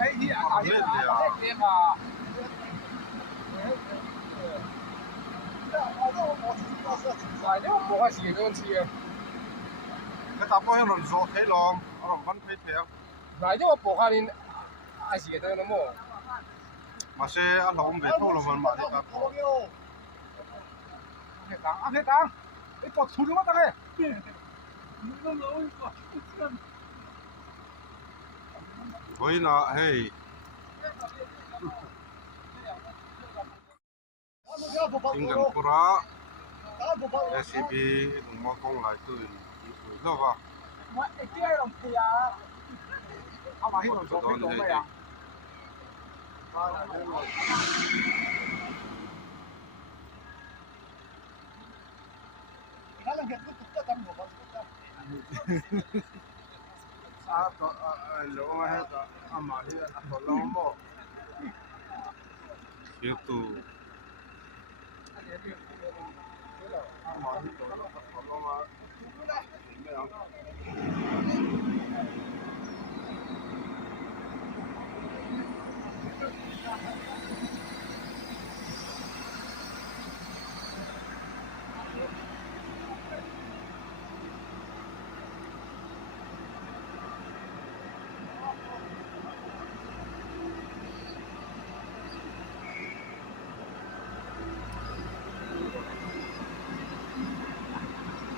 哎，你啊，你啊，你嘛。Này nếu mà có gì cái con chi cái tao bao nhiêu lần rồi thấy lòng, ông vẫn thấy theo. này nếu mà bỏ đi ai gì cái nó mua Mà xe ăn lẩu về thôi là vẫn mà đi ta bỏ. cái tăng cái bỏ thùng nó tăng này Với nó hey. Singapore, SCB, đừng mong không lại từ đâu vào. mà cái kia làm gì à mà hiểu rồi mày à Lỗ mà hết à, mà đi ăn bò lô mò. Yêu tu.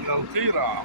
Yang tira.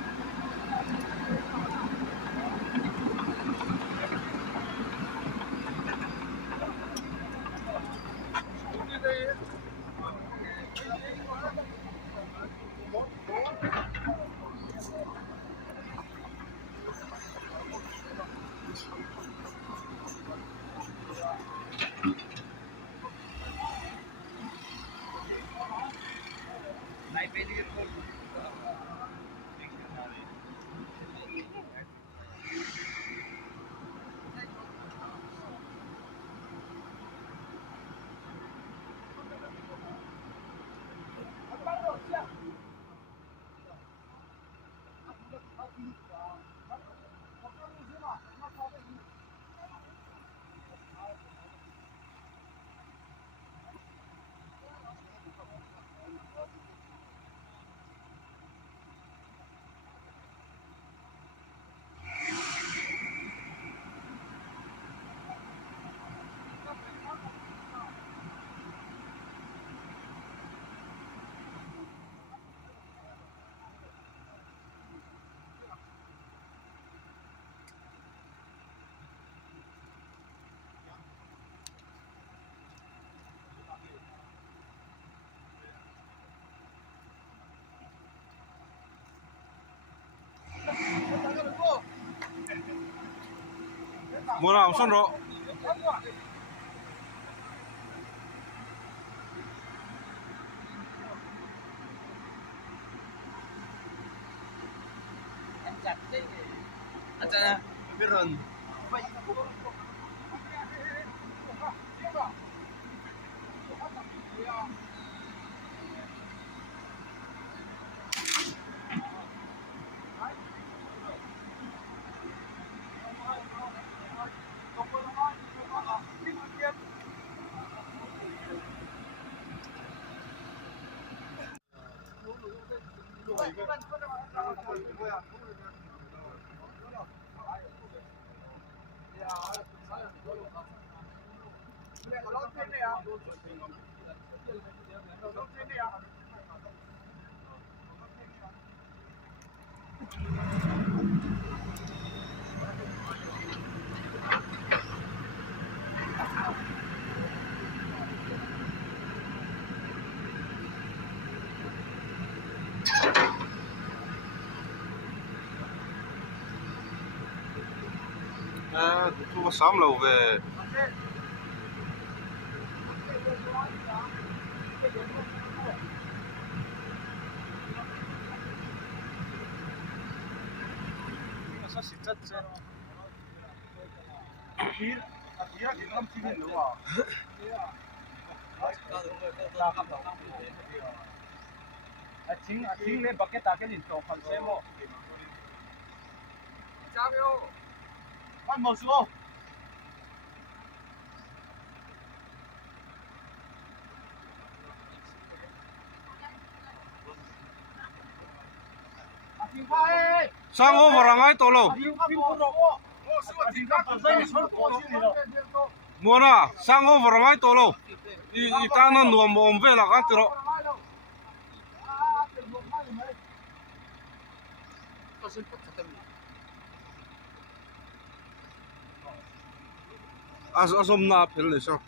Mua nào xong rồi. Anh chả biết rồi. Thu có sắm lầu về. chính lên bucket ta cái gì trộn phần xe mô Anh một số. sang ô vào rangai to lo mua na sang ô vào rangai to lo i ta nó nuông mồm về là cái tiro azom na pel le sao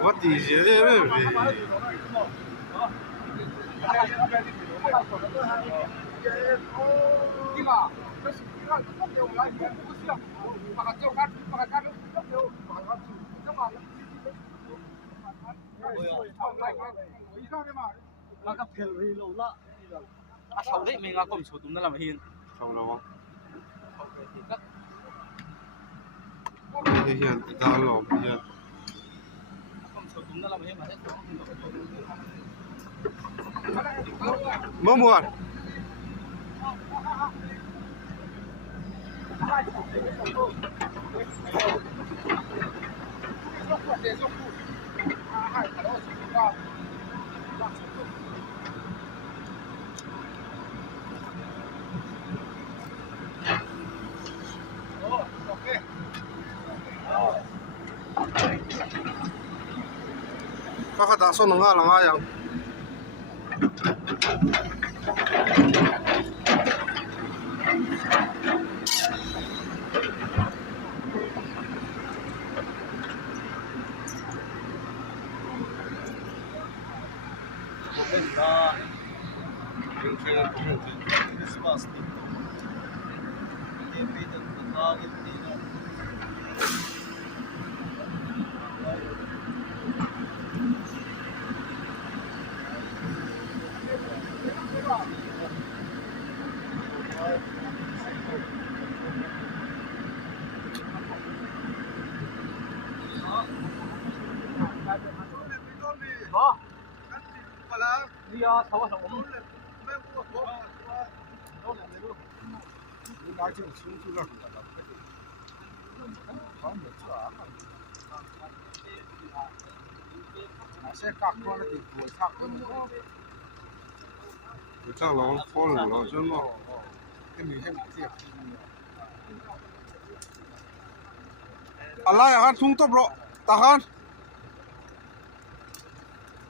what is it Mà gặp kiểu gì lâu lắm. À sau đấy mình có một số tụi nó làm hiền. Sau đó cái hiện thì ta lộn hiện Có một số tụi nó làm hiền mà hết. mơ muộn các cái ta số nó ngã là ngã yang Christmas. Đó. Đi thấu vào thấu. sẽ cắt qua nó thì vừa cắt chắc là khó là chứ mà cái mình hay tiệp Allah yang tung top lo tahan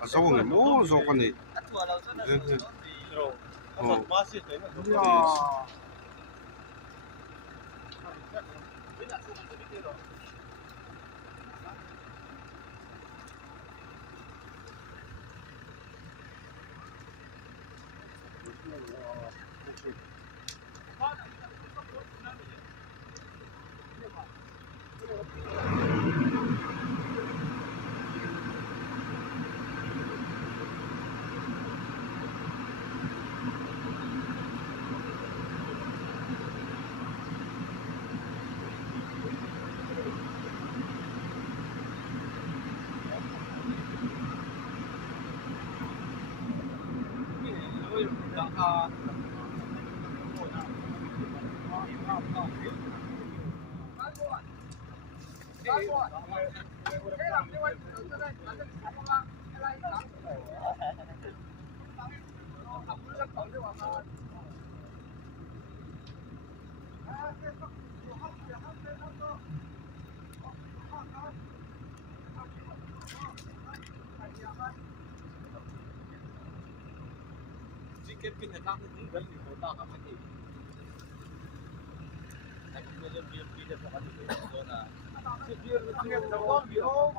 asal nggak mau zokan ni Cái pin này tăng cũng gần như một tao cả cái gì. Này cũng bây giờ pin được các bạn thấy rồi là. Pin được đâu có bị đâu.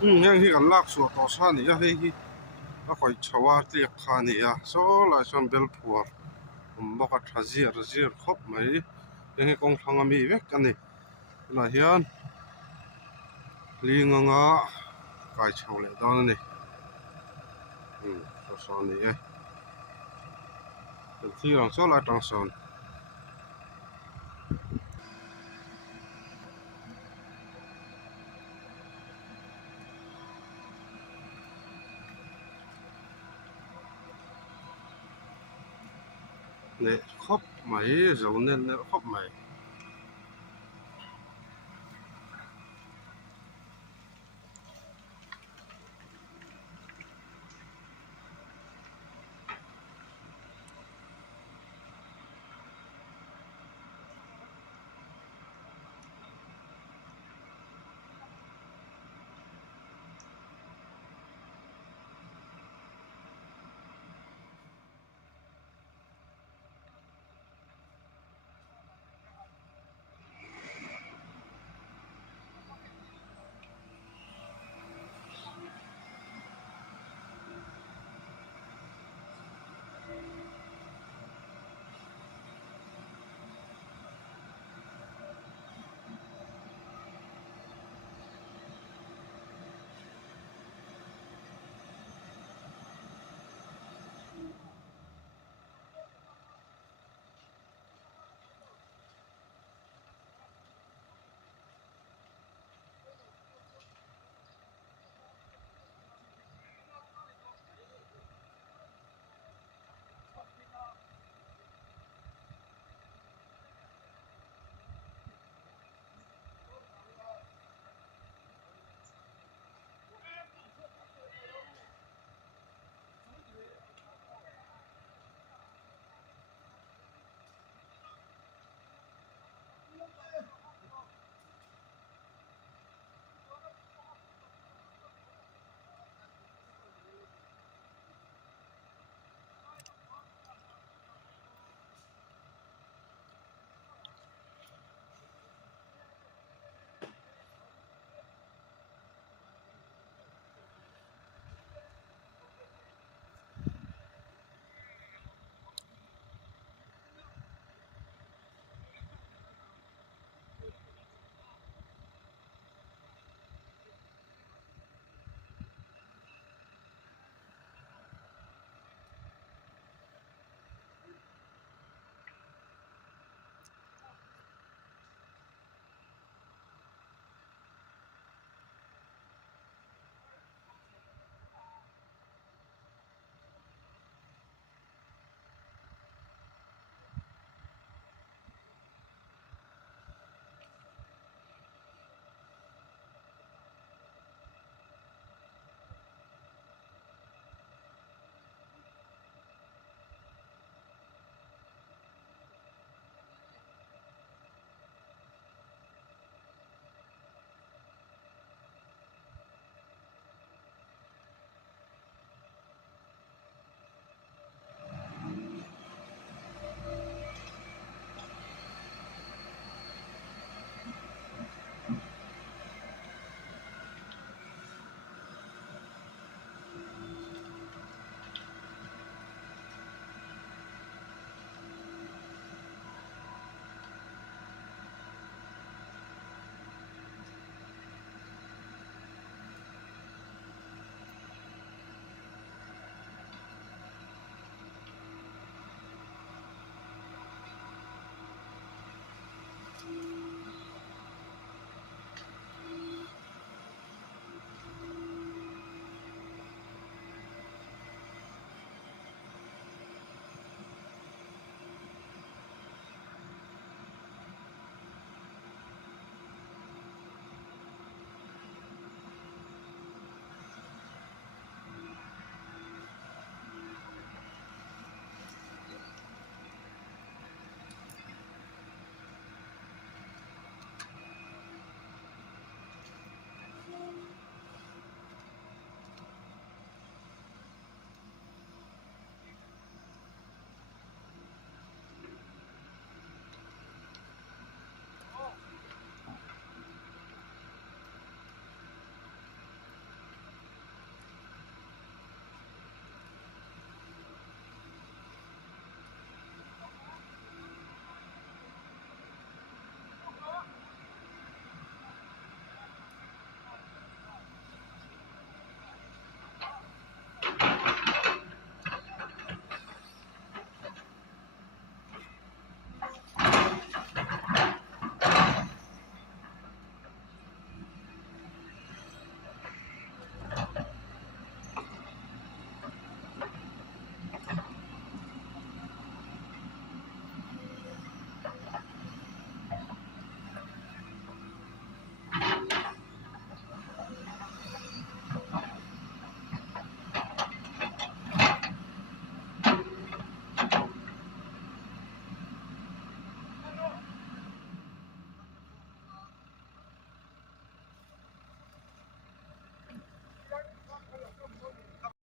yang hi kan lak suat to sa ni a hei hi a khoi chawa tiak kha ni a so lai son bel phuar boka thazir zir khop mai yang hi kong thanga mi vek kan ni na hian linganga kai chhole dan ni so sa ni e ti rang so la tang son nè khóc máy dấu nên nó khóc máy